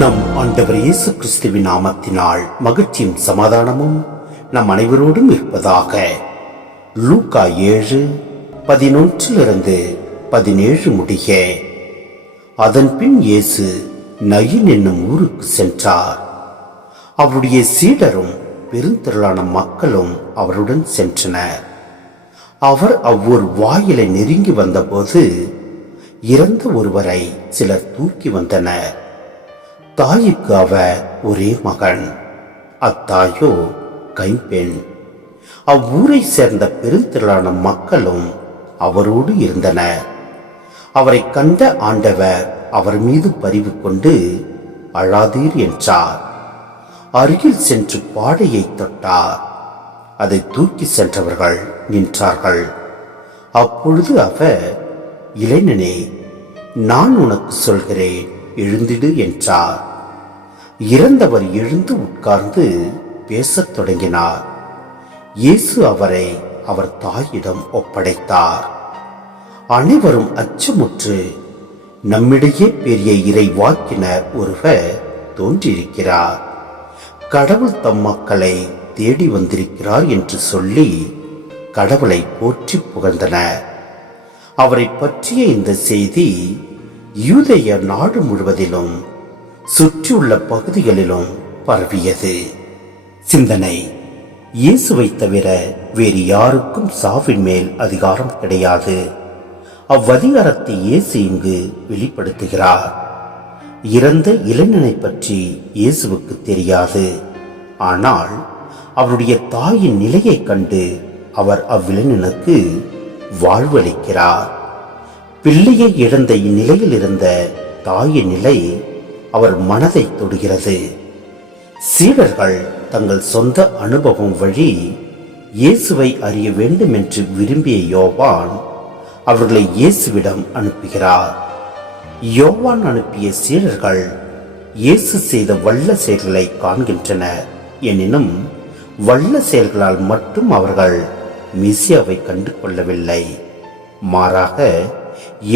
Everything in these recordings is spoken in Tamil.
நம் ஆண்டவர் இயேசு கிறிஸ்துவின் நாமத்தினால் மகிழ்ச்சியும் சமாதானமும் நம் அனைவரோடும் இருப்பதாக. லூக்கா 7:11-17 முடிய. அதன் பின் இயேசு நயின் என்னும் ஊருக்கு சென்றார். அவருடைய சீடரும் பெருந்திரளான மக்களும் அவருடன் சென்றனர். அவர் அவ்வொரு வாயிலை நெருங்கி வந்தபோது இறந்த ஒருவரை சிலர் தூக்கி வந்தனர். தாய்க்கு அவர் ஒரே மகன், அத்தாயோ கைம்பெண். அவ்வூரை சேர்ந்த பெருந்திரளான மக்களும் அவரோடு இருந்தனர். அவரை கண்ட ஆண்டவர் அவர் மீது பரிவு கொண்டு அழாதீர் என்றார். அருகில் சென்று பாடையை தொட்டார். அதை தூக்கி சென்றவர்கள் நின்றார்கள். அப்பொழுது அவர், இளைஞனே, நான் உனக்கு சொல்கிறேன், எழுந்திடு என்றார். இறந்தவர் எழுந்து உட்கார்ந்து பேசத் தொடங்கினார். இயேசு அவரை அவர் தாயிடம் ஒப்படைத்தார். அனைவரும் அச்சமுற்று, நம்மிடையே பெரிய இறைவாக்கினர் ஒருவர் தோன்றியிருக்கிறார், கடவுள் தம் மக்களை தேடி வந்திருக்கிறார் என்று சொல்லி கடவுளை போற்றி புகழ்ந்தனர். அவரை பற்றிய இந்த செய்தி யூதேய நாடு முழுவதிலும் சுற்றியுள்ள பகுதிகளிலும் பரவியது. சிந்தனை: இயேசுவை தவிர வேறு யாருக்கும் சாவின் மேல் அதிகாரம் கிடையாது. அவ்வதிகாரத்தை இயேசு இங்கு வெளிப்படுத்துகிறார். இறந்த இளைஞனை பற்றி இயேசுவுக்கு தெரியாது. ஆனால் அவருடைய தாயின் நிலையை கண்டு அவர் அவ்விளைஞனுக்கு வாழ்வளிக்கிறார். பிள்ளையை இழந்த இந்நிலையில் இருந்த தாயின் நிலை அவர் மனதை தொடுகிறது. சீடர்கள் தங்கள் சொந்த அனுபவம் வழி இயேசுவை அறிய வேண்டும் என்று விரும்பிய யோவான் அவர்களை இயேசுவிடம் அனுப்புகிறார். யோவான் அனுப்பிய சீடர்கள் இயேசு செய்த வல்ல செயல்களை காண்கின்றனர். எனினும் வல்ல செயல்களால் மட்டும் அவர்கள் மெசியாவை கண்டு கொள்ளவில்லை. மாறாக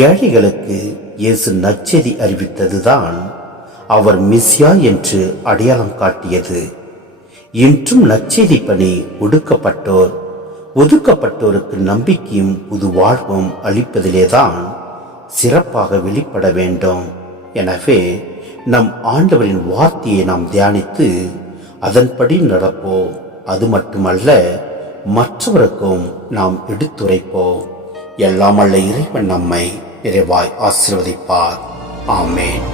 ஏழைகளுக்கு இயேசு நற்செய்தி அறிவித்ததுதான் அவர் மெசியா என்று அடையாளம் காட்டியது. இன்றும் நற்செய்தி பணி ஒதுக்கப்பட்டோருக்கு நம்பிக்கையும் புது வாழ்வும் அளிப்பதிலேதான் சிறப்பாக வெளிப்பட வேண்டும். எனவே நம் ஆண்டவரின் வார்த்தையை நாம் தியானித்து அதன்படி நடப்போம். அது மட்டுமல்ல, மற்றவருக்கும் நாம் எடுத்துரைப்போம். எல்லாம் வல்ல இறைவன் நம்மை நிறைவாய் ஆசீர்வதிப்பார். ஆமென்.